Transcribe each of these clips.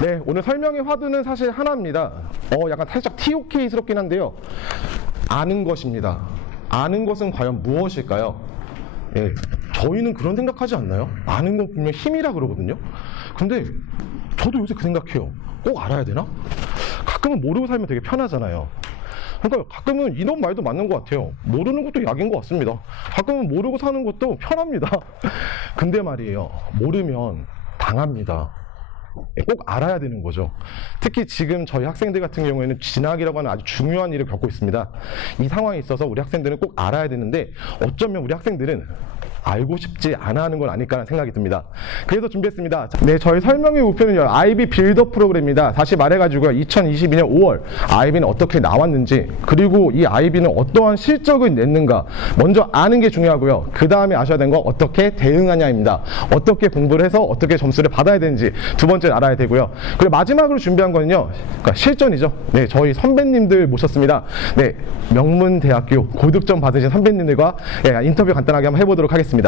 네, 오늘 설명의 화두는 사실 하나입니다. 약간 살짝 TOK스럽긴 한데요. 아는 것입니다. 아는 것은 과연 무엇일까요? 예, 저희는 그런 생각하지 않나요? 아는 건 분명 힘이라 그러거든요. 근데 저도 요새 그 생각해요. 꼭 알아야 되나? 가끔은 모르고 살면 되게 편하잖아요. 그러니까 가끔은 이런 말도 맞는 것 같아요. 모르는 것도 약인 것 같습니다. 가끔은 모르고 사는 것도 편합니다. 근데 말이에요, 모르면 당합니다. 꼭 알아야 되는 거죠. 특히 지금 저희 학생들 같은 경우에는 진학이라고 하는 아주 중요한 일을 겪고 있습니다. 이 상황에 있어서 우리 학생들은 꼭 알아야 되는데 어쩌면 우리 학생들은 알고 싶지 않아 하는 건 아닐까라는 생각이 듭니다. 그래서 준비했습니다. 네, 저희 설명의 목표는요, IB 빌더 프로그램입니다. 다시 말해가지고요, 2022년 5월 IB는 어떻게 나왔는지, 그리고 이 IB는 어떠한 실적을 냈는가 먼저 아는 게 중요하고요. 그 다음에 아셔야 되는 건 어떻게 대응하냐입니다. 어떻게 공부를 해서 어떻게 점수를 받아야 되는지 두 번째 알아야 되고요. 그리고 마지막으로 준비한 거는요, 그러니까 실전이죠. 네, 저희 선배님들 모셨습니다. 네, 명문대학교 고득점 받으신 선배님들과 인터뷰 간단하게 한번 해보도록 하겠습니다.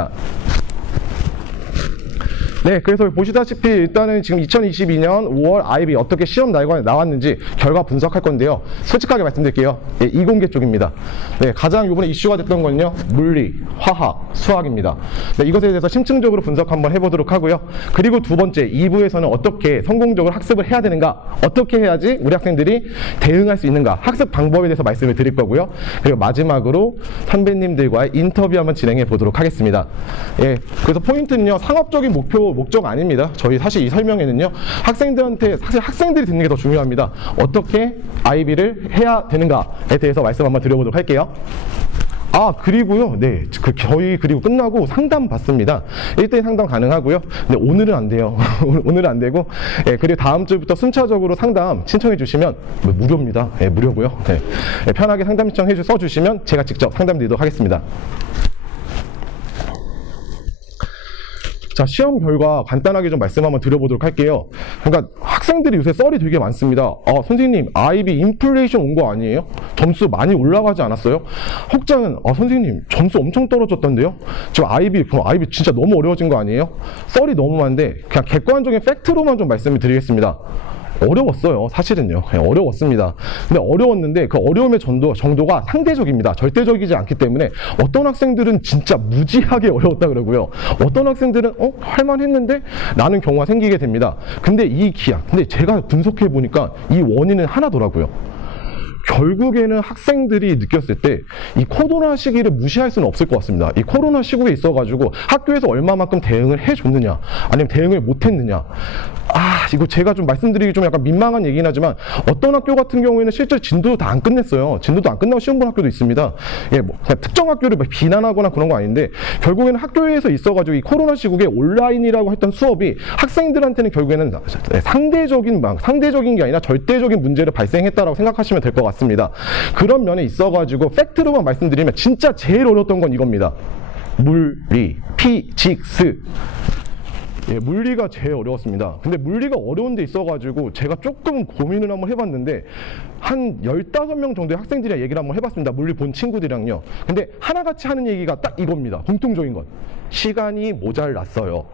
네, 그래서 보시다시피 일단은 지금 2022년 5월 IB 어떻게 시험 결과가 나왔는지 결과 분석할 건데요. 솔직하게 말씀드릴게요. 예, 이공계 쪽입니다. 네, 가장 이번에 이슈가 됐던 건요, 물리, 화학, 수학입니다. 네, 이것에 대해서 심층적으로 분석 한번 해보도록 하고요. 그리고 두 번째 2부에서는 어떻게 성공적으로 학습을 해야 되는가, 어떻게 해야지 우리 학생들이 대응할 수 있는가, 학습 방법에 대해서 말씀을 드릴 거고요. 그리고 마지막으로 선배님들과의 인터뷰 한번 진행해 보도록 하겠습니다. 예, 그래서 포인트는요, 상업적인 목적 아닙니다. 저희 사실 이 설명에는요, 학생들한테, 사실 학생들이 듣는 게 더 중요합니다. 어떻게 IB를 해야 되는가에 대해서 말씀 한번 드려보도록 할게요. 아, 그리고요, 네, 저희 그리고 끝나고 상담 받습니다. 1대1 상담 가능하고요. 근데 오늘은 안 돼요. 오늘은 안 되고, 예, 그리고 다음 주부터 순차적으로 상담 신청해 주시면 무료입니다. 예, 무료고요. 네, 예, 편하게 상담 신청해 써주시면 제가 직접 상담 드리도록 하겠습니다. 자, 시험 결과 간단하게 좀 말씀 한번 드려보도록 할게요. 그러니까 학생들이 요새 썰이 되게 많습니다. 선생님, IB 인플레이션 온 거 아니에요? 점수 많이 올라가지 않았어요? 혹자는 선생님, 점수 엄청 떨어졌던데요? 지금 그럼 IB 진짜 너무 어려워진 거 아니에요? 썰이 너무 많은데 그냥 객관적인 팩트로만 좀 말씀을 드리겠습니다. 어려웠어요. 사실은요. 어려웠습니다. 근데 어려웠는데 그 어려움의 정도가 상대적입니다. 절대적이지 않기 때문에 어떤 학생들은 진짜 무지하게 어려웠다 그러고요. 어떤 학생들은 할만했는데 라는 경우가 생기게 됩니다. 근데 근데 제가 분석해 보니까 이 원인은 하나더라고요. 결국에는 학생들이 느꼈을 때 이 코로나 시기를 무시할 수는 없을 것 같습니다. 이 코로나 시국에 있어가지고 학교에서 얼마만큼 대응을 해줬느냐, 아니면 대응을 못했느냐. 이거 제가 좀 말씀드리기 좀 약간 민망한 얘기긴 하지만 어떤 학교 같은 경우에는 실제 진도도 다 안 끝냈어요. 진도도 안 끝나고 시험 본 학교도 있습니다. 예, 뭐 그냥 특정 학교를 비난하거나 그런 거 아닌데 결국에는 학교에서 있어가지고 이 코로나 시국에 온라인이라고 했던 수업이 학생들한테는 결국에는 상대적인 게 아니라 절대적인 문제를 발생했다라고 생각하시면 될 것 같습니다. 그런 면에 있어가지고 팩트로만 말씀드리면 진짜 제일 어려웠던 건 이겁니다. 물리, 피직스. 예, 물리가 제일 어려웠습니다. 근데 물리가 어려운 데 있어가지고 제가 조금 고민을 한번 해봤는데 한 15명 정도의 학생들이랑 얘기를 한번 해봤습니다. 물리 본 친구들이랑요. 근데 하나같이 하는 얘기가 딱 이겁니다. 공통적인 건. 시간이 모자랐어요.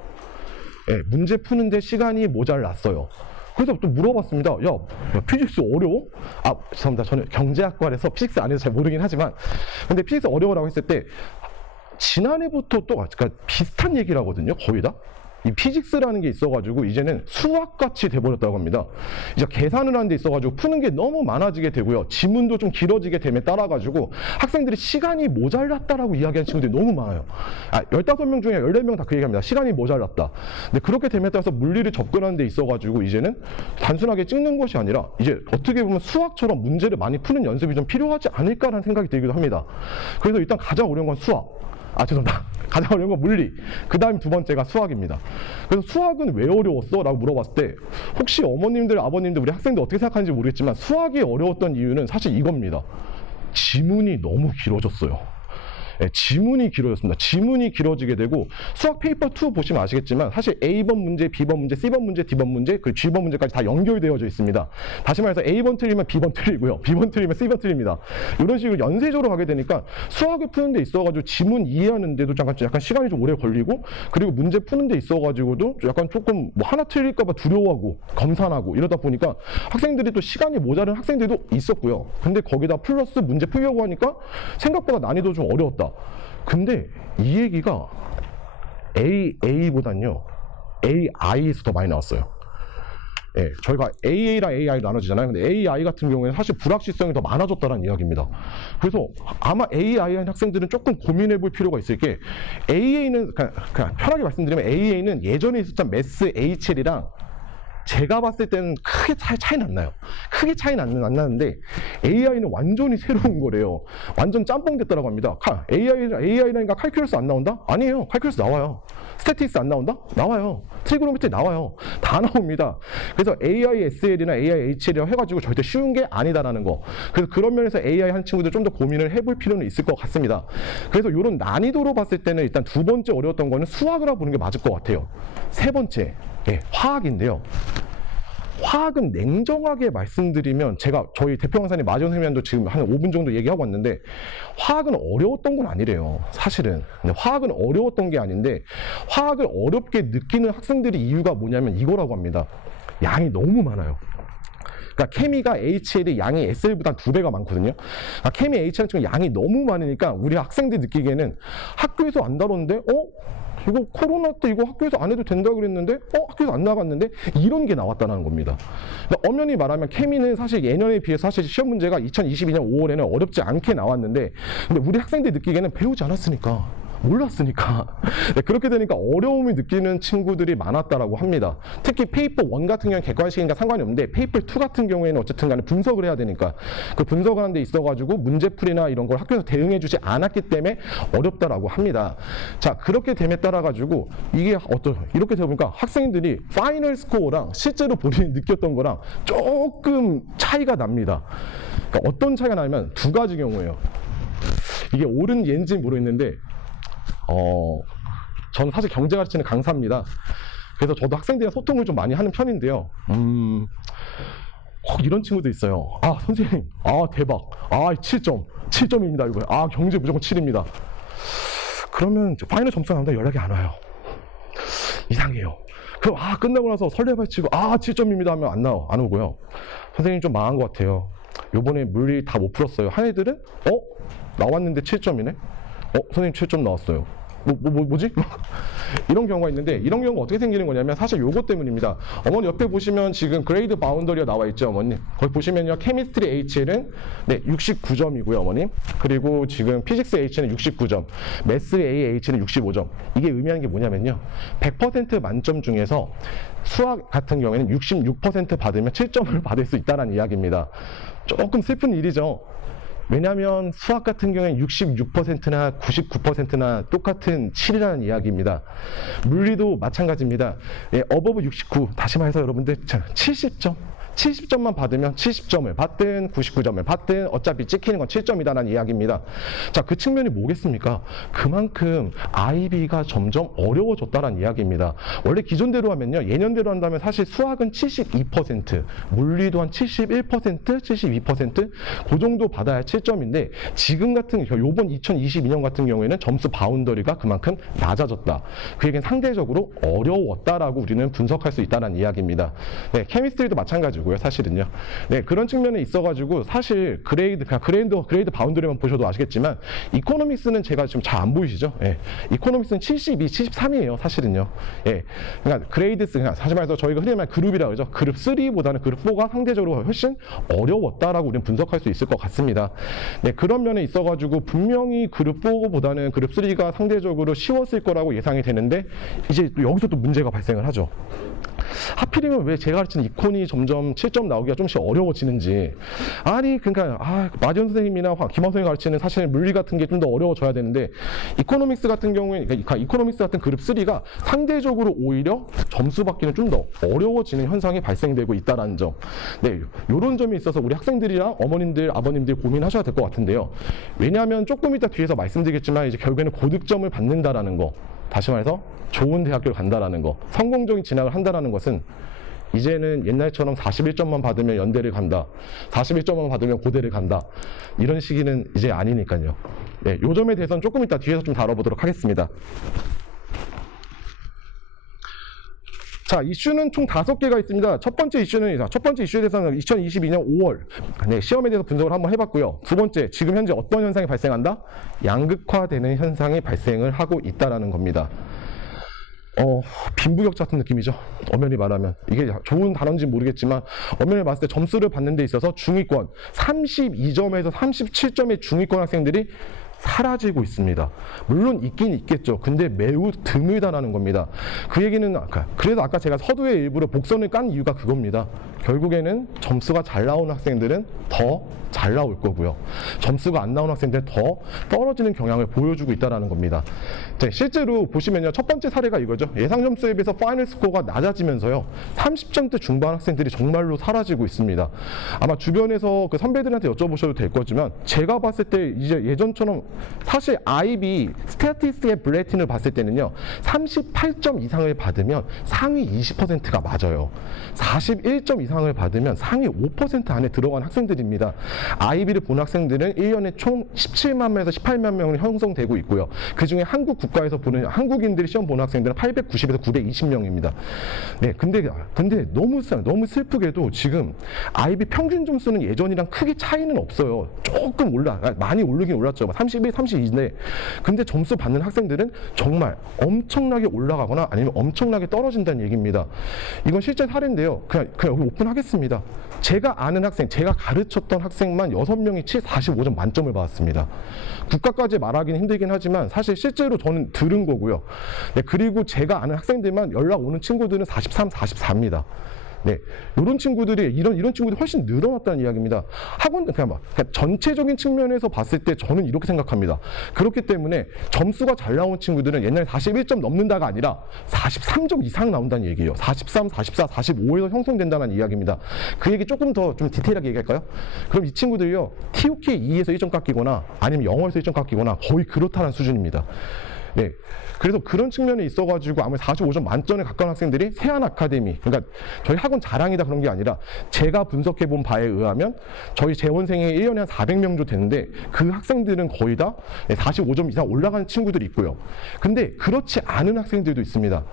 예, 문제 푸는데 시간이 모자랐어요. 그래서 또 물어봤습니다. 야, 피직스 어려워? 죄송합니다. 저는 경제학과라서 피직스 안 해서 잘 모르긴 하지만 근데 피직스 어려워라고 했을 때 지난해부터 또 그러니까 비슷한 얘기를 하거든요. 거의 다. 이 피직스라는 게 있어가지고 이제는 수학같이 돼버렸다고 합니다. 이제 계산을 하는 데 있어가지고 푸는 게 너무 많아지게 되고요. 지문도 좀 길어지게 됨에 따라가지고 학생들이 시간이 모자랐다라고 이야기하는 친구들이 너무 많아요. 15명 중에 14명 다 그 얘기합니다. 시간이 모자랐다. 근데 그렇게 됨에 따라서 물리를 접근하는 데 있어가지고 이제는 단순하게 찍는 것이 아니라 이제 어떻게 보면 수학처럼 문제를 많이 푸는 연습이 좀 필요하지 않을까라는 생각이 들기도 합니다. 그래서 일단 가장 어려운 건 수학. 죄송합니다. 가장 어려운 건 물리. 그 다음 두 번째가 수학입니다. 그래서 수학은 왜 어려웠어? 라고 물어봤을 때 혹시 어머님들, 아버님들, 우리 학생들 어떻게 생각하는지 모르겠지만 수학이 어려웠던 이유는 사실 이겁니다. 지문이 너무 길어졌어요. 예, 지문이 길어졌습니다. 지문이 길어지게 되고 수학 페이퍼 2 보시면 아시겠지만 사실 A번 문제, B번 문제, C번 문제, D번 문제, 그리고 G번 문제까지 다 연결되어져 있습니다. 다시 말해서 A번 틀리면 B번 틀리고요. B번 틀리면 C번 틀립니다. 이런 식으로 연쇄적으로 가게 되니까 수학을 푸는 데 있어가지고 지문 이해하는데도 약간 시간이 좀 오래 걸리고, 그리고 문제 푸는 데 있어가지고도 약간 조금 뭐 하나 틀릴까봐 두려워하고 검산하고 이러다 보니까 학생들이 또 시간이 모자른 학생들도 있었고요. 근데 거기다 플러스 문제 풀려고 하니까 생각보다 난이도 좀 어려웠다. 근데 이 얘기가 AA보단요 AI에서 더 많이 나왔어요. 예, 저희가 AA랑 AI로 나눠지잖아요. 근데 AI 같은 경우에는 사실 불확실성이 더 많아졌다는 이야기입니다. 그래서 아마 AI 학생들은 조금 고민해 볼 필요가 있을 게, AA는 그냥 편하게 말씀드리면 AA는 예전에 있었던 매스 HL이랑 제가 봤을 때는 크게 차이는 안 나요. 크게 차이는 안 나는데 AI는 완전히 새로운 거래요. 완전 짬뽕 됐다라고 합니다. AI라니까 칼큘러스 안 나온다? 아니에요. 칼큘러스 나와요. 스태틱스 안 나온다? 나와요. 트리고노메트리 나와요. 다 나옵니다. 그래서 AI SL이나 AI HL이라고 해가지고 절대 쉬운 게 아니다라는 거. 그래서 그런 면에서 AI 한 친구들 좀 더 고민을 해볼 필요는 있을 것 같습니다. 그래서 이런 난이도로 봤을 때는 일단 두 번째 어려웠던 거는 수학이라고 보는 게 맞을 것 같아요. 세 번째, 예, 화학인데요. 화학은 냉정하게 말씀드리면, 제가 저희 대표 강사님 마지원 선생님도 지금 한 5분 정도 얘기하고 왔는데, 화학은 어려웠던 건 아니래요. 사실은. 근데 화학은 어려웠던 게 아닌데, 화학을 어렵게 느끼는 학생들이 이유가 뭐냐면 이거라고 합니다. 양이 너무 많아요. 그러니까 케미가 HL이 양이 SL보다 2배가 많거든요. 그러니까 케미 HL은 지금 양이 너무 많으니까 우리 학생들이 느끼기에는 학교에서 안 다뤘는데 이거 코로나 때 이거 학교에서 안 해도 된다 그랬는데 학교에서 안 나갔는데 이런 게 나왔다는 겁니다. 그러니까 엄연히 말하면 케미는 사실 예년에 비해서 사실 시험 문제가 2022년 5월에는 어렵지 않게 나왔는데, 근데 우리 학생들이 느끼기에는 배우지 않았으니까, 몰랐으니까 네, 그렇게 되니까 어려움을 느끼는 친구들이 많았다라고 합니다. 특히 페이퍼 1 같은 경우는 객관식이니까 상관이 없는데, 페이퍼 2 같은 경우에는 어쨌든 간에 분석을 해야 되니까 그 분석을 하는 데 있어가지고 문제풀이나 이런 걸 학교에서 대응해 주지 않았기 때문에 어렵다라고 합니다. 자, 그렇게 됨에 따라 가지고 이게 이렇게 되어보니까 학생들이 파이널 스코어랑 실제로 본인이 느꼈던 거랑 조금 차이가 납니다. 그러니까 어떤 차이가 나냐면 두 가지 경우예요. 이게 옳은 예인지는 모르겠는데, 저는 사실 경제 가르치는 강사입니다. 그래서 저도 학생들이랑 소통을 좀 많이 하는 편인데요. 이런 친구도 있어요. 선생님, 대박. 7점입니다. 이거. 경제 무조건 7입니다. 그러면 파이널 점수가 나온다 연락이 안 와요. 이상해요. 그럼 끝나고 나서 설레발치고 7점입니다 하면 안 오고요. 선생님 좀 망한 것 같아요. 요번에 물리 다 못 풀었어요. 한 애들은 나왔는데 7점이네. 선생님 7점 나왔어요. 뭐지? 이런 경우가 있는데, 이런 경우가 어떻게 생기는 거냐면 사실 요것 때문입니다. 어머니 옆에 보시면 지금 그레이드 바운더리가 나와 있죠, 어머니. 거기 보시면요, 케미스트리 H는 69점이고요, 어머님. 그리고 지금 피직스 H는 69점, 매스 AH는 65점. 이게 의미하는 게 뭐냐면요, 100% 만점 중에서 수학 같은 경우에는 66% 받으면 7점을 받을 수 있다는 이야기입니다. 조금 슬픈 일이죠. 왜냐하면 수학 같은 경우에는 66%나 99%나 똑같은 7이라는 이야기입니다. 물리도 마찬가지입니다. 어버브 69, 다시 말해서 여러분들 70점. 70점만 받으면 70점을 받든 99점을 받든 어차피 찍히는 건 7점이다라는 이야기입니다. 자, 그 측면이 뭐겠습니까? 그만큼 IB가 점점 어려워졌다는 이야기입니다. 원래 기존대로 하면요, 예년대로 한다면 사실 수학은 72%, 물리도 한 71%, 72%, 그 정도 받아야 7점인데, 지금 같은 요번 2022년 같은 경우에는 점수 바운더리가 그만큼 낮아졌다. 그 얘기는 상대적으로 어려웠다라고 우리는 분석할 수 있다는 이야기입니다. 네, 케미스트리도 마찬가지고 사실은요. 네, 그런 측면에 있어가지고 사실 그레이드 바운더리만 보셔도 아시겠지만, 이코노믹스는 제가 지금 잘 안 보이시죠? 예, 이코노믹스는 72, 73이에요, 사실은요. 예, 그러니까 그러니까 사실 말해서 저희가 흔히 말하는 그룹이라고 그러죠. 그룹 3보다는 그룹 4가 상대적으로 훨씬 어려웠다라고 우리는 분석할 수 있을 것 같습니다. 네, 그런 면에 있어가지고 분명히 그룹 4보다는 그룹 3가 상대적으로 쉬웠을 거라고 예상이 되는데, 이제 여기서 또 문제가 발생을 하죠. 하필이면 왜 제가 가르치는 이콘이 점점 7점 나오기가 좀씩 어려워지는지. 아니, 그러니까, 마지원 선생님이나 김학 선생님이 가르치는 사실 물리 같은 게 좀 더 어려워져야 되는데, 이코노믹스 같은 경우에, 그러니까 이코노믹스 같은 그룹 3가 상대적으로 오히려 점수 받기는 좀 더 어려워지는 현상이 발생되고 있다는 점. 네, 요런 점이 있어서 우리 학생들이랑 어머님들, 아버님들 고민하셔야 될 것 같은데요. 왜냐하면 조금 이따 뒤에서 말씀드리겠지만, 이제 결국에는 고득점을 받는다라는 거. 다시 말해서 좋은 대학교를 간다라는 거, 성공적인 진학을 한다라는 것은 이제는 옛날처럼 41점만 받으면 연대를 간다, 41점만 받으면 고대를 간다, 이런 시기는 이제 아니니까요. 네, 요 점에 대해서는 조금 이따 뒤에서 좀 다뤄보도록 하겠습니다. 자, 이슈는 총 5개가 있습니다. 첫 번째 이슈에 대해서는 2022년 5월 네, 시험에 대해서 분석을 한번 해봤고요. 두 번째, 지금 현재 어떤 현상이 발생한다? 양극화되는 현상이 발생을 하고 있다라는 겁니다. 빈부격차 같은 느낌이죠. 엄연히 말하면. 이게 좋은 단어인지 모르겠지만, 엄연히 봤을 때 점수를 받는 데 있어서 중위권, 32점에서 37점의 중위권 학생들이 사라지고 있습니다. 물론 있긴 있겠죠. 근데 매우 드물다라는 겁니다. 그 얘기는 그래서 아까 제가 서두에 일부러 복선을 깐 이유가 그겁니다. 결국에는 점수가 잘 나오는 학생들은 더 잘 나올 거고요. 점수가 안 나오는 학생들은 더 떨어지는 경향을 보여주고 있다는 겁니다. 네, 실제로 보시면요. 첫 번째 사례가 이거죠. 예상 점수에 비해서 파이널 스코어가 낮아지면서요. 30점대 중반 학생들이 정말로 사라지고 있습니다. 아마 주변에서 그 선배들한테 여쭤보셔도 될 거지만, 제가 봤을 때 이제 예전처럼 사실 IB 스태티스틱의 블레틴을 봤을 때는요. 38점 이상을 받으면 상위 20%가 맞아요. 41점 이상을 받으면 상위 5% 안에 들어간 학생들입니다. IB를 본 학생들은 1년에 총 17만 명에서 18만 명으로 형성되고 있고요. 그 중에 한국 국가에서 보는 한국인들이 시험 보는 학생들은 890에서 920명입니다. 네, 근데 너무 슬프게도 지금 IB 평균 점수는 예전이랑 크게 차이는 없어요. 조금 많이 오르긴 올랐죠. 31, 32인데, 근데 점수 받는 학생들은 정말 엄청나게 올라가거나 아니면 엄청나게 떨어진다는 얘기입니다. 이건 실제 사례인데요. 그냥 여기 오픈하겠습니다. 제가 아는 학생, 제가 가르쳤던 학생만 6명이 45점 만점을 받았습니다. 국가까지 말하기는 힘들긴 하지만 사실 실제로 저는 들은 거고요. 네, 그리고 제가 아는 학생들만 연락 오는 친구들은 43, 44입니다. 네, 이런 친구들이 이런 친구들이 훨씬 늘어났다는 이야기입니다. 그냥 전체적인 측면에서 봤을 때 저는 이렇게 생각합니다. 그렇기 때문에 점수가 잘 나온 친구들은 옛날에 41점 넘는다가 아니라 43점 이상 나온다는 얘기예요. 43, 44, 45에서 형성된다는 이야기입니다. 그 얘기 조금 더 좀 디테일하게 얘기할까요? 그럼 이 친구들이요, TOK 2에서 1점 깎이거나 아니면 영어에서 1점 깎이거나 거의 그렇다는 수준입니다. 네, 그래서 그런 측면이 있어가지고 아무래도 45점 만점에 가까운 학생들이 세안 아카데미, 그러니까 저희 학원 자랑이다 그런 게 아니라 제가 분석해본 바에 의하면 저희 재원생이 1년에 한 400명 정도 되는데 그 학생들은 거의 다 45점 이상 올라가는 친구들이 있고요. 근데 그렇지 않은 학생들도 있습니다.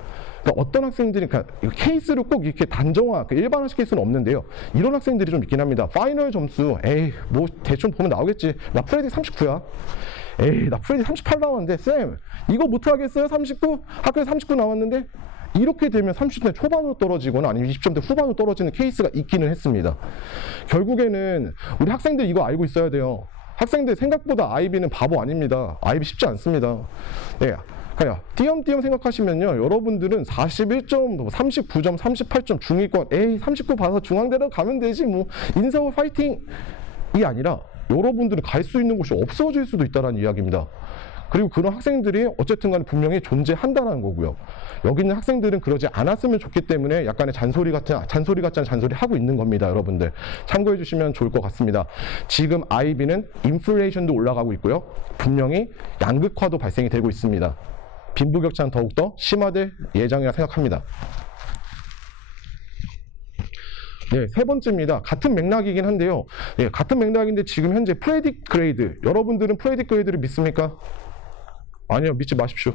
그러니까 어떤 학생들이, 그러니까 케이스를 꼭 이렇게 단정화, 일반화시킬 케이스는 없는데요. 이런 학생들이 좀 있긴 합니다. 파이널 점수, 뭐 대충 보면 나오겠지. 나 프레딕 39야. 나 프레딕 38 나왔는데, 쌤, 이거 못하겠어요? 39? 학교에 39 나왔는데? 이렇게 되면 30대 초반으로 떨어지거나 아니면 20점대 후반으로 떨어지는 케이스가 있기는 했습니다. 결국에는 우리 학생들 이거 알고 있어야 돼요. 학생들 생각보다 IB는 바보 아닙니다. IB 쉽지 않습니다. 네. 그냥 띄엄띄엄 생각하시면요, 여러분들은 41점, 39점, 38점 중위권, 39 받아서 중앙대로 가면 되지 뭐 인서울 파이팅이 아니라 여러분들은 갈 수 있는 곳이 없어질 수도 있다는 이야기입니다. 그리고 그런 학생들이 어쨌든 간에 분명히 존재한다는 거고요. 여기 있는 학생들은 그러지 않았으면 좋기 때문에 약간의 잔소리 같지 않은 잔소리 하고 있는 겁니다. 여러분들 참고해 주시면 좋을 것 같습니다. 지금 IB는 인플레이션도 올라가고 있고요. 분명히 양극화도 발생이 되고 있습니다. 빈부격차는 더욱더 심화될 예정이라 생각합니다. 네, 세 번째입니다. 같은 맥락이긴 한데요. 네, 같은 맥락인데 지금 현재 프레딕 그레이드, 여러분들은 프레딕 그레이드를 믿습니까? 아니요, 믿지 마십시오.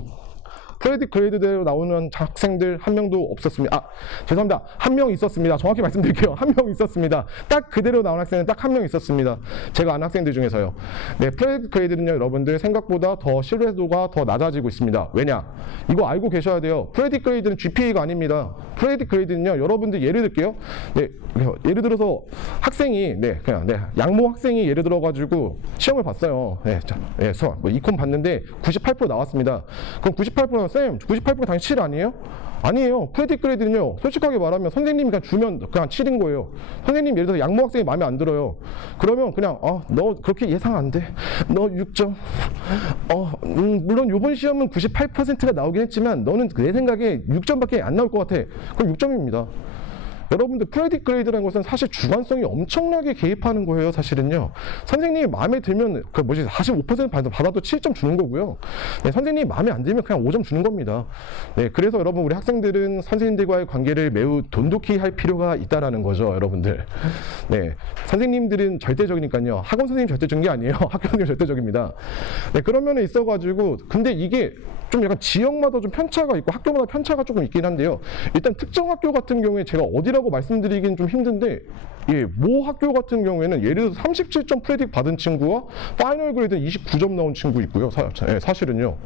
프레딕 그레이드대로 나오는 학생들 한 명도 없었습니다. 죄송합니다. 한 명 있었습니다. 정확히 말씀드릴게요. 한 명 있었습니다. 딱 그대로 나온 학생은 딱 한 명 있었습니다. 제가 아는 학생들 중에서요. 네, 프레딕 그레이드는요, 여러분들 생각보다 더 신뢰도가 더 낮아지고 있습니다. 왜냐? 이거 알고 계셔야 돼요. 프레딕 그레이드는 GPA가 아닙니다. 프레딕 그레이드는요, 여러분들 예를 들게요. 네, 예를 들어서 학생이, 양모 학생이 예를 들어가지고 시험을 봤어요. 네, 뭐 이콘 봤는데 98% 나왔습니다. 그럼 98%는 쌤, 98% 당연히 7 아니에요? 아니에요. 프레딕 그레이드는요, 솔직하게 말하면 선생님이 그냥 주면 그냥 7인 거예요. 선생님 예를 들어서 양모 학생이 마음에 안 들어요. 그러면 그냥, 너 그렇게 예상 안 돼. 너 6점. 물론 요번 시험은 98%가 나오긴 했지만, 너는 내 생각에 6점밖에 안 나올 것 같아. 그럼 6점입니다. 여러분들 프레딕 그레이드라는 것은 사실 주관성이 엄청나게 개입하는 거예요. 사실은요. 선생님이 마음에 들면 45% 받아도 7점 주는 거고요. 네, 선생님이 마음에 안 들면 그냥 5점 주는 겁니다. 네, 그래서 여러분 우리 학생들은 선생님들과의 관계를 매우 돈독히 할 필요가 있다라는 거죠. 여러분들. 네, 선생님들은 절대적이니까요. 학원 선생님 절대적인 게 아니에요. 학교 선생님 절대적입니다. 네, 그런 면에 있어가지고 근데 이게 좀 약간 지역마다 좀 편차가 있고 학교마다 편차가 조금 있긴 한데요. 일단 특정 학교 같은 경우에 제가 어디라고 말씀드리긴 좀 힘든데, 모 학교 같은 경우에는 예를 들어서 37점 프레딕 받은 친구와 파이널 그레이드 29점 나온 친구 있고요. 사실은요.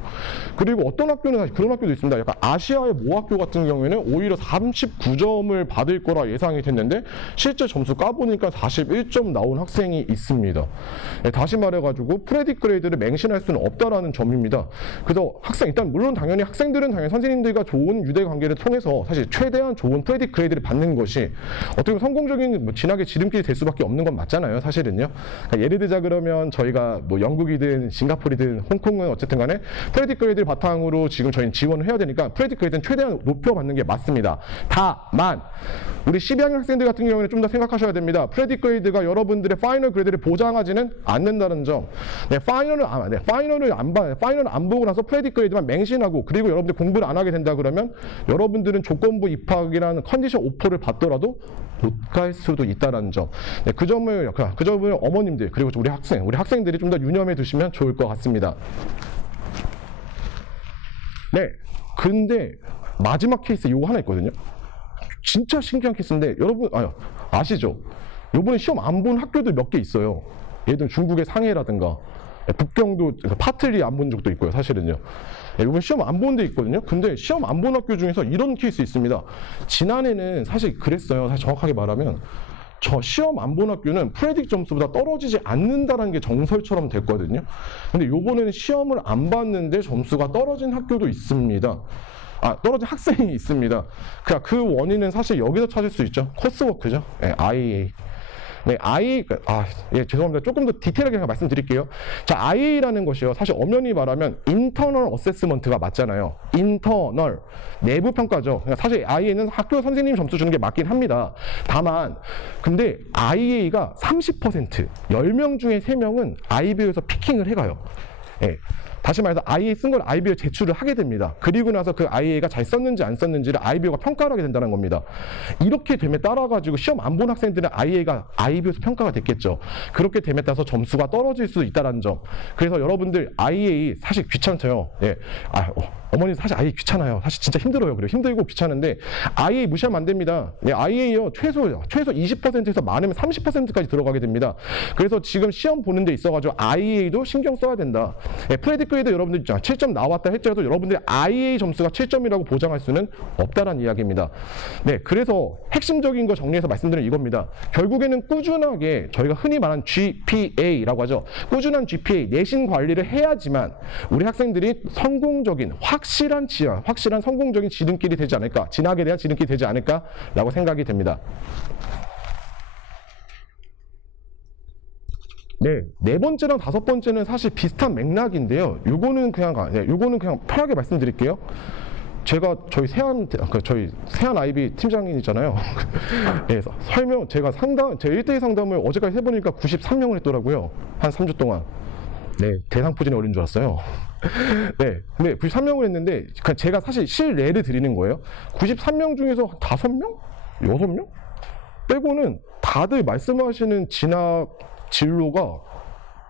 그리고 어떤 학교는 사실 그런 학교도 있습니다. 약간 아시아의 모 학교 같은 경우에는 오히려 39점을 받을 거라 예상이 됐는데 실제 점수 까보니까 41점 나온 학생이 있습니다. 다시 말해가지고 프레딕 그레이드를 맹신할 수는 없다라는 점입니다. 그래서 일단 물론 당연히 학생들은 당연히 선생님들과 좋은 유대 관계를 통해서 사실 최대한 좋은 프레딕 그레이드를 받는 것이 어떻게 보면 성공적인 진학의 지름길이 될 수밖에 없는 건 맞잖아요. 사실은요. 그러니까 예를 들자 그러면 저희가 영국이든 싱가포르든 홍콩은 어쨌든 간에 프레딕 그레이드를 바탕으로 지금 저희는 지원을 해야 되니까 프레딕 그레이드는 최대한 높여받는 게 맞습니다. 다만 우리 12학년 학생들 같은 경우에는 좀 더 생각하셔야 됩니다. 프레딕 그레이드가 여러분들의 파이널 그레이드를 보장하지는 않는다는 점. 파이널을 안 보고 나서 프레딕 그레이드만 맹신하고 그리고 여러분들 공부를 안 하게 된다 그러면 여러분들은 조건부 입학이라는 컨디션 오퍼를 받더라도 못 갈 수도 있다는 점. 네, 그 점을 어머님들 그리고 우리 학생들이 좀 더 유념해 두시면 좋을 것 같습니다. 네, 근데 마지막 케이스 이거 하나 있거든요. 진짜 신기한 케이스인데 여러분 아시죠? 요번에 시험 안 본 학교들 몇 개 있어요. 예를 들면 중국의 상해라든가 북경도 파틀리 안 본 적도 있고요. 사실은요. 이번 시험 안 본 데 있거든요. 근데 시험 안 본 학교 중에서 이런 케이스 있습니다. 지난해는 사실 그랬어요. 사실 정확하게 말하면 저 시험 안 본 학교는 프레딕 점수보다 떨어지지 않는다는 게 정설처럼 됐거든요. 근데 요번에는 시험을 안 봤는데 점수가 떨어진 학교도 있습니다. 떨어진 학생이 있습니다. 그 원인은 사실 여기서 찾을 수 있죠. 코스워크죠. IEA. 네, 죄송합니다. 조금 더 디테일하게 말씀드릴게요. 자, IA라는 것이요. 사실 엄연히 말하면 인터널 어세스먼트가 맞잖아요. 인터널 내부 평가죠. 사실 IA는 학교 선생님 점수 주는 게 맞긴 합니다. 다만 근데 IA가 30%, 10명 중에 3명은 IB에서 피킹을 해가요. 예. 다시 말해서 IA 쓴 걸 IB에 제출을 하게 됩니다. 그리고 나서 그 IA가 잘 썼는지 안 썼는지를 IB가 평가를 하게 된다는 겁니다. 이렇게 됨에 따라 가지고 시험 안 본 학생들은 IA가 IB에서 평가가 됐겠죠. 그렇게 됨에 따라서 점수가 떨어질 수 있다는 점. 그래서 여러분들 IA 사실 귀찮죠. 예. 어머니 사실 IA 귀찮아요. 사실 진짜 힘들어요. 그래요. 힘들고 귀찮은데 IA 무시하면 안 됩니다. 네, IA요. 최소 20%에서 많으면 30%까지 들어가게 됩니다. 그래서 지금 시험 보는 데 있어가지고 IA도 신경 써야 된다. 네, 프레딕 그레이드 여러분들 7점 나왔다 했더라도 여러분들 IA 점수가 7점이라고 보장할 수는 없다라는 이야기입니다. 네, 그래서 핵심적인 거 정리해서 말씀드리는 이겁니다. 결국에는 꾸준하게 저희가 흔히 말하는 GPA라고 하죠. 꾸준한 GPA 내신 관리를 해야지만 우리 학생들이 성공적인 확실한 성공적인 지름길이 되지 않을까, 진학에 대한 지름길이 되지 않을까라고 생각이 됩니다. 네 번째랑 5번째는 사실 비슷한 맥락인데요. 요거는 그냥 편하게 말씀드릴게요. 제가 저희 세한 IB 팀장님이잖아요. 네, 제가 1대1 상담을 어제까지 해보니까 93명을 했더라고요. 한 3주 동안. 네, 대상포진에 어린 줄 알았어요. 네, 근데 93명을 했는데 제가 사실 실례를 드리는 거예요. 93명 중에서 5명? 6명? 빼고는 다들 말씀하시는 진학 진로가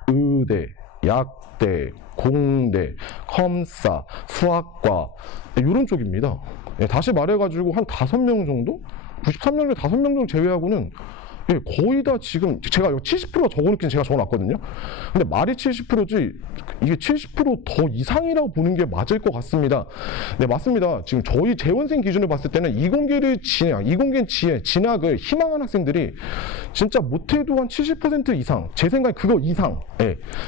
의대, 약대, 공대, 컴사, 수학과 이런 쪽입니다. 네, 다시 말해가지고 한 5명 정도? 93명 중에 5명 정도 제외하고는 거의 다 지금 제가 70%가 적어놓긴 제가 적어놨거든요. 근데 말이 70%지 이게 70%더 이상이라고 보는 게 맞을 것 같습니다. 네, 맞습니다. 지금 저희 재원생 기준을 봤을 때는 이공계 진학을 희망하는 학생들이 진짜 못해도 한 70% 이상, 제 생각에 그거 이상,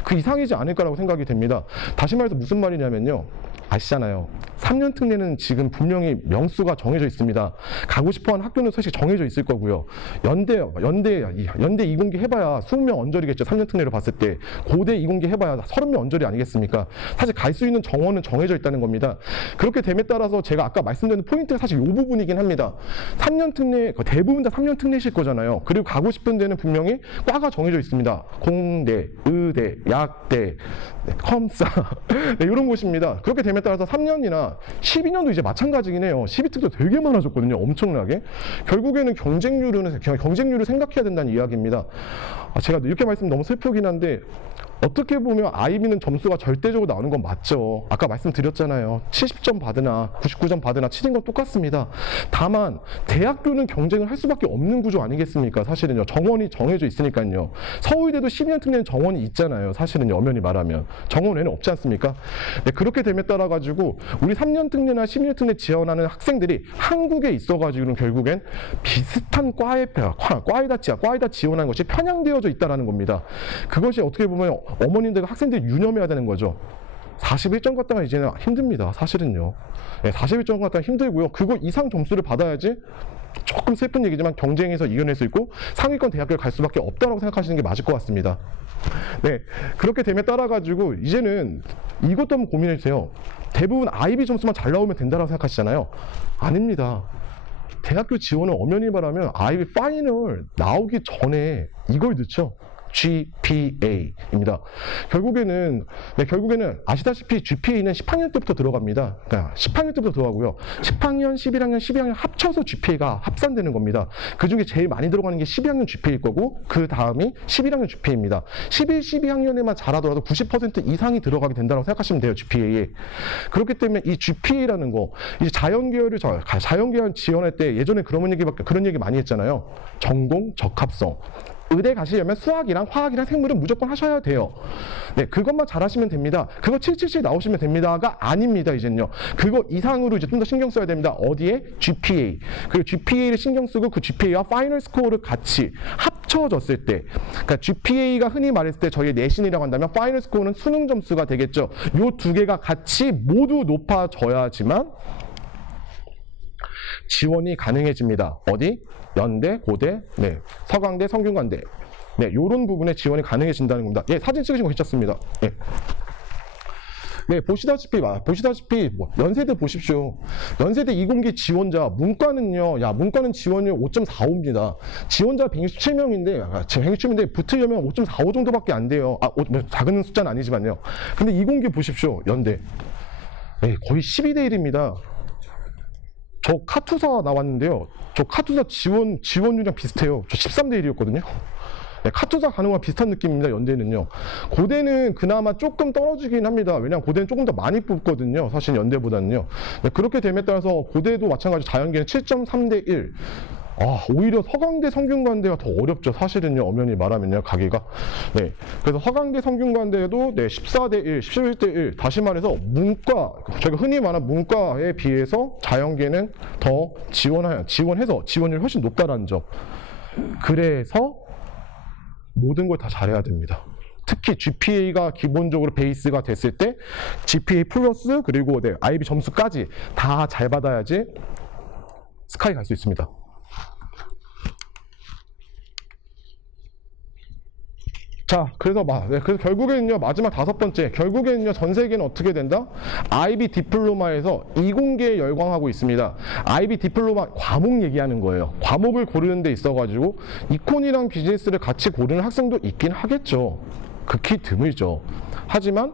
그 이상이지 않을까라고 생각이 됩니다. 다시 말해서 무슨 말이냐면요. 아시잖아요. 3년 특례는 지금 분명히 명수가 정해져 있습니다. 가고 싶어하는 학교는 사실 정해져 있을 거고요. 연대 이공계 해봐야 20명 언저리겠죠. 3년 특례로 봤을 때. 고대 이공계 해봐야 30명 언저리 아니겠습니까? 사실 갈 수 있는 정원은 정해져 있다는 겁니다. 그렇게 됨에 따라서 제가 아까 말씀드린 포인트가 사실 이 부분이긴 합니다. 3년 특례, 대부분 다 3년 특례실 거잖아요. 그리고 가고 싶은 데는 분명히 과가 정해져 있습니다. 공대, 의대, 약대, 컴싸 네, 이런 곳입니다. 그렇게 됨에 따라서 3년이나 12년도 이제 마찬가지긴 해요. 12특도 되게 많아졌거든요. 엄청나게. 결국에는 경쟁률을 생각해야 된다는 이야기입니다. 제가 이렇게 말씀 너무 슬프긴 한데 어떻게 보면 IB는 점수가 절대적으로 나오는 건 맞죠. 아까 말씀드렸잖아요. 70점 받으나 99점 받으나 치는 건 똑같습니다. 다만 대학교는 경쟁을 할 수밖에 없는 구조 아니겠습니까? 사실은요. 정원이 정해져 있으니까요. 서울대도 12년 특례는 정원이 있잖아요. 사실은요. 엄연히 말하면. 정원 외에는 없지 않습니까? 네, 그렇게 됨에 따라 가지고 우리 3년 특례나 12년 특례 지원하는 학생들이 한국에 있어가지고는 결국엔 비슷한 과에다 지원하는 것이 편향되어져 있다는 겁니다. 그것이 어떻게 보면 어머님들과 학생들이 유념해야 되는 거죠. 41점 갖다가 이제는 힘듭니다. 사실은요. 네, 41점 갖다가 힘들고요. 그거 이상 점수를 받아야지 조금 슬픈 얘기지만 경쟁에서 이겨낼 수 있고 상위권 대학교를 갈 수밖에 없다고 생각하시는 게 맞을 것 같습니다. 네, 그렇게 됨에 따라 가지고 이제는 이것도 한번 고민해 주세요. 대부분 IB 점수만 잘 나오면 된다고 생각하시잖아요. 아닙니다. 대학교 지원을 엄연히 말하면 IB 파이널 나오기 전에 이걸 넣죠. GPA입니다. 결국에는 아시다시피 GPA는 10학년 때부터 들어갑니다. 그러니까 10학년 때부터 들어가고요. 10학년, 11학년, 12학년 합쳐서 GPA가 합산되는 겁니다. 그 중에 제일 많이 들어가는 게 12학년 GPA일 거고 그 다음이 11학년 GPA입니다. 11, 12학년에만 잘하더라도 90% 이상이 들어가게 된다고 생각하시면 돼요. GPA에. 그렇기 때문에 이 GPA라는 거 이제 자연계열 지원할 때 예전에 그런 얘기 많이 했잖아요. 전공, 적합성. 의대 가시려면 수학이랑 화학이랑 생물은 무조건 하셔야 돼요. 네, 그것만 잘하시면 됩니다. 그거 777 나오시면 됩니다가 아닙니다. 이젠요. 그거 이상으로 이제 좀 더 신경 써야 됩니다. 어디에? GPA. 그리고 GPA를 신경 쓰고 그 GPA와 파이널 스코어를 같이 합쳐졌을 때, 그러니까 GPA가 흔히 말했을 때 저희의 내신이라고 한다면 파이널 스코어는 수능 점수가 되겠죠. 요 두 개가 같이 모두 높아져야지만 지원이 가능해집니다. 어디? 연대, 고대, 네, 서강대, 성균관대. 네, 요런 부분에 지원이 가능해진다는 겁니다. 예, 사진 찍으신 거 괜찮습니다. 예. 네, 보시다시피 연세대 보십시오. 연세대 이공계 지원자 문과는요. 문과는 지원율 5.45입니다. 지원자 167명인데 붙으려면 5.45 정도밖에 안 돼요. 작은 숫자는 아니지만요. 근데 이공계 보십시오. 연대. 네, 거의 12대 1입니다. 저 카투사 나왔는데요. 저 카투사 지원율이랑 비슷해요. 저 13대 1이었거든요. 네, 카투사 가는 거랑 비슷한 느낌입니다. 연대는요. 고대는 그나마 조금 떨어지긴 합니다. 왜냐하면 고대는 조금 더 많이 뽑거든요. 사실 연대보다는요. 네, 그렇게 됨에 따라서 고대도 마찬가지로 자연계는 7.3대 1. 오히려 서강대, 성균관대가 더 어렵죠. 사실은요, 엄연히 말하면요, 가기가. 네. 그래서 서강대, 성균관대도 14대 1, 11대 1. 다시 말해서 저희가 흔히 말하는 문과에 비해서 자연계는 더 지원해서 지원율이 훨씬 높다라는 점. 그래서 모든 걸 다 잘해야 됩니다. 특히 GPA가 기본적으로 베이스가 됐을 때 GPA 플러스 그리고 IB 점수까지 다 잘 받아야지 스카이 갈 수 있습니다. 자, 그래서 결국에는요, 마지막 5번째, 결국에는요, 전 세계는 어떻게 된다? IB 디플로마에서 이공계에 열광하고 있습니다. IB 디플로마 과목 얘기하는 거예요. 과목을 고르는 데 있어가지고 이콘이랑 비즈니스를 같이 고르는 학생도 있긴 하겠죠. 극히 드물죠. 하지만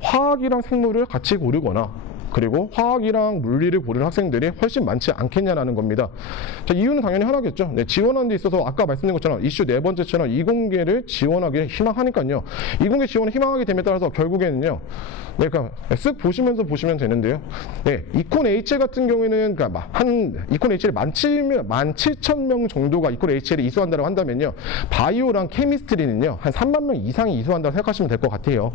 화학이랑 생물을 같이 고르거나 그리고 화학이랑 물리를 고르는 학생들이 훨씬 많지 않겠냐라는 겁니다. 자, 이유는 당연히 하나겠죠. 지원하는 데 있어서 아까 말씀드린 것처럼 이슈 4번째처럼 이공계를 지원하기를 희망하니까요. 이공계 지원을 희망하게 됨에 따라서 결국에는요. 그러니까 쓱 보시면 되는데요. 이콘 H 같은 경우에는 이콘 H를 17,000명 정도가 이콘 H를 이수한다고 한다면요. 바이오랑 케미스트리는요. 한 3만 명 이상이 이수한다고 생각하시면 될 것 같아요.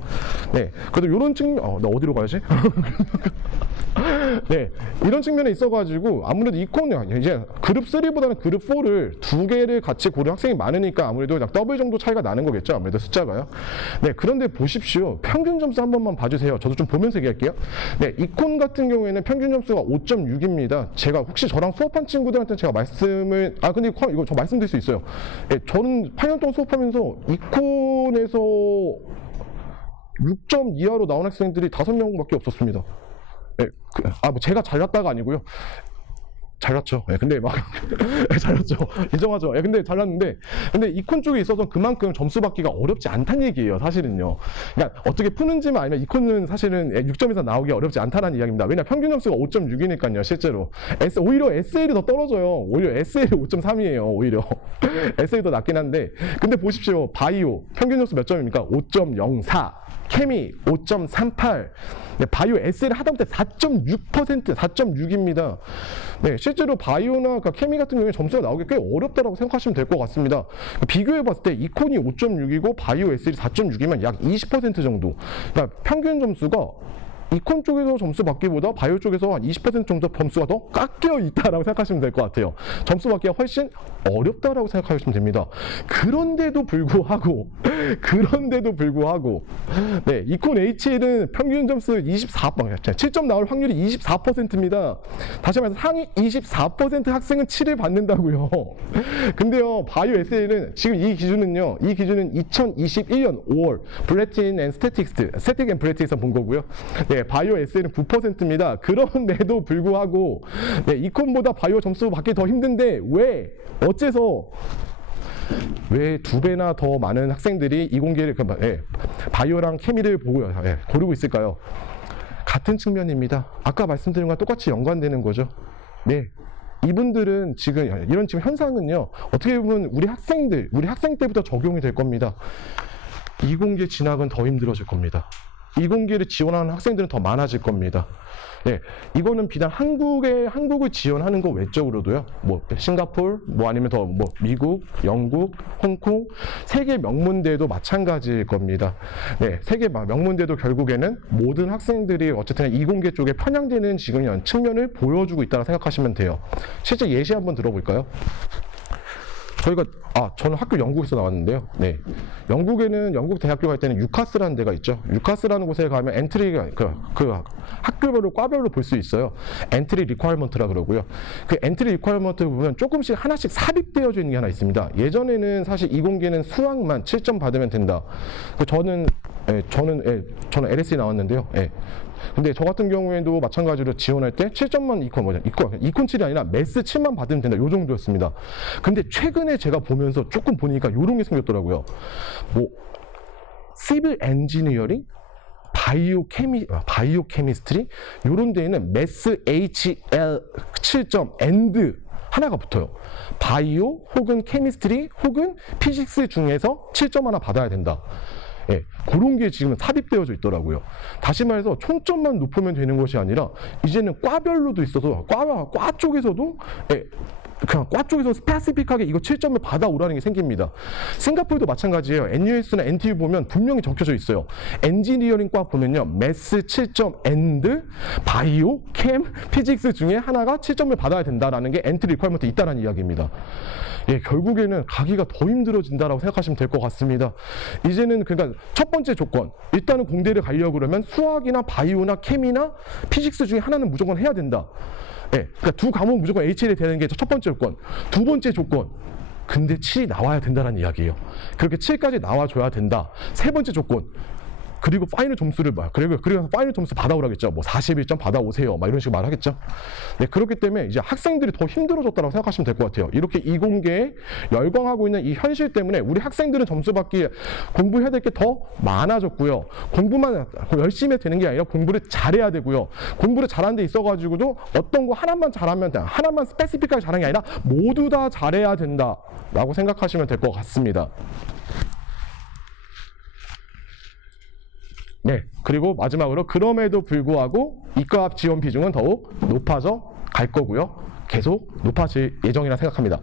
그래도 이런 나 어디로 가야지? 네, 이런 측면에 있어가지고 아무래도 이코는 이제 그룹 3보다는 그룹 4를 두 개를 같이 고른 학생이 많으니까 아무래도 약 더블 정도 차이가 나는 거겠죠. 아무래도 숫자가요. 네, 그런데 보십시오. 평균 점수 한 번만 봐주세요. 저도 좀 보면서 얘기할게요. 네, 이콘 같은 경우에는 평균 점수가 5.6입니다. 제가 혹시 저랑 수업한 친구들한테 제가 말씀을 근데 이거 저 말씀드릴 수 있어요. 네, 저는 8년 동안 수업하면서 이콘에서 6점 이하로 나온 학생들이 5명밖에 없었습니다. 네, 뭐 제가 잘났다가 아니고요. 잘났죠. 네, 근데 막 잘났죠. 인정하죠. 네, 근데 잘났는데, 근데 이콘 쪽에 있어서 그만큼 점수 받기가 어렵지 않다는 얘기예요. 사실은요. 그러니까 어떻게 푸는지만 알면 이콘은 사실은 6점 이상 나오기 어렵지 않다는 이야기입니다. 왜냐 평균 점수가 5.6이니까요. 실제로 오히려 SL이 더 떨어져요. 오히려 SL이 5.3이에요. 오히려 SL이 더 낮긴 한데, 근데 보십시오. 바이오 평균 점수 몇 점입니까? 5.04. 케미 5.38. 네, 바이오 SL 하다못해 4.6%, 4.6입니다. 네, 실제로 바이오나 케미 같은 경우에 점수가 나오기 꽤 어렵다고 생각하시면 될 것 같습니다. 비교해 봤을 때 이콘이 5.6이고 바이오 SL이 4.6이면 약 20% 정도. 그러니까 평균 점수가 이콘 쪽에서 점수 받기보다 바이오 쪽에서 한 20% 정도 점수가 더 깎여 있다라고 생각하시면 될 것 같아요. 점수 받기가 훨씬 어렵다라고 생각하시면 됩니다. 그런데도 불구하고 네, 이콘 HL은 평균 점수 7점 나올 확률이 24%입니다. 다시 말해서 상위 24% 학생은 7을 받는다고요. 근데요, 바이오 SL은 지금 이 기준은 2021년 5월 블레틴 앤 스태틱 앤 브레틱에서 본 거고요. 네, 바이오 SL은 9%입니다. 그런데도 불구하고 네, 이콘보다 바이오 점수 받기 더 힘든데 어째서 왜 2배나 더 많은 학생들이 이공계를 바이오랑 케미를 보고 고르고 있을까요? 같은 측면입니다. 아까 말씀드린 거랑 똑같이 연관되는 거죠. 네. 이분들은 지금 이런 현상은요, 어떻게 보면 우리 학생 때부터 적용이 될 겁니다. 이공계 진학은 더 힘들어질 겁니다. 이공계를 지원하는 학생들은 더 많아질 겁니다. 네, 이거는 비단 한국을 지원하는 거 외적으로도요. 뭐 싱가포르, 아니면 더 미국, 영국, 홍콩, 세계 명문대도 마찬가지일 겁니다. 네, 세계 명문대도 결국에는 모든 학생들이 어쨌든 이공계 쪽에 편향되는 지금 측면을 보여주고 있다고 생각하시면 돼요. 실제 예시 한번 들어볼까요? 저는 학교 영국에서 나왔는데요. 네. 영국 대학교 갈 때는 유카스라는 데가 있죠. 유카스라는 곳에 가면 엔트리가, 학교별로, 과별로 볼 수 있어요. 엔트리 리ኳ어먼트라 그러고요. 그 엔트리 리ኳ어먼트 보면 조금씩 하나씩 삽입되어져 있는 게 하나 있습니다. 예전에는 사실 이공계는 수학만 7점 받으면 된다. 저는 LSE 나왔는데요. 근데 저 같은 경우에도 마찬가지로 지원할 때 7점만 이콘 7이 아니라 매스 7만 받으면 된다. 요 정도였습니다. 근데 최근에 제가 보면서 조금 보니까 요런 게 생겼더라고요. 시빌 엔지니어링, 바이오 케미스트리 요런 데에는 매스 HL 7점 엔드 하나가 붙어요. 바이오 혹은 케미스트리 혹은 피직스 중에서 7점 하나 받아야 된다. 예, 그런 게 지금 삽입되어져 있더라고요. 다시 말해서 총점만 높으면 되는 것이 아니라 이제는 과별로도 있어서 과 쪽에서도 그냥 과 쪽에서 스페시픽하게 이거 7점을 받아오라는 게 생깁니다. 싱가포르도 마찬가지예요. NUS나 NTU 보면 분명히 적혀져 있어요. 엔지니어링과 보면요, 매스 7점 엔드, 바이오, 캠, 피직스 중에 하나가 7점을 받아야 된다라는 게 엔트리 리ኳ어먼트 있다라는 이야기입니다. 예, 결국에는 가기가 더 힘들어진다라고 생각하시면 될 것 같습니다. 이제는 그러니까 첫 번째 조건, 일단은 공대를 가려고 그러면 수학이나 바이오나 캠이나 피직스 중에 하나는 무조건 해야 된다. 예, 그러니까 두 과목 무조건 HL이 되는 게 첫 번째 조건. 두 번째 조건, 근데 7이 나와야 된다는 이야기예요. 그렇게 7까지 나와줘야 된다. 세 번째 조건, 그리고 파이널 점수를 그리고 파이널 점수 받아오라겠죠. 41점 받아오세요. 이런 식으로 말하겠죠. 네, 그렇기 때문에 이제 학생들이 더 힘들어졌다고 생각하시면 될 것 같아요. 이렇게 이공계에 열광하고 있는 이 현실 때문에 우리 학생들은 점수 받기에 공부해야 될 게 더 많아졌고요. 공부만 열심히 되는 게 아니라 공부를 잘해야 되고요. 공부를 잘하는 데 있어가지고도 어떤 거 하나만 잘하면 하나만 스페시픽하게 잘하는 게 아니라 모두 다 잘해야 된다라고 생각하시면 될 것 같습니다. 네, 그리고 마지막으로 그럼에도 불구하고 이과합 지원 비중은 더욱 높아져 갈 거고요. 계속 높아질 예정이라 생각합니다.